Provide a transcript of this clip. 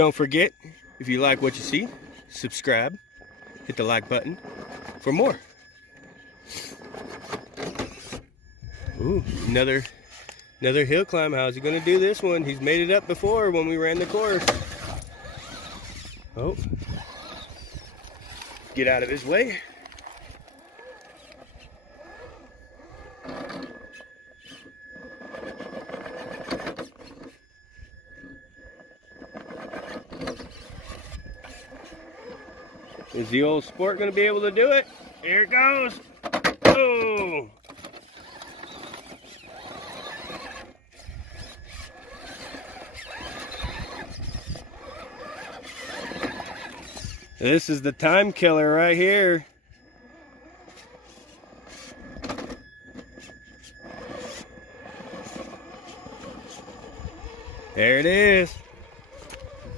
Don't forget, if you like what you see, subscribe, hit the like button for more. Ooh, another hill climb. How's he gonna do this one? He's made it up before when we ran the course. Oh, get out of his way. Is the old sport gonna be able to do it? Here it goes. Oh! This is the time killer right here. There it is.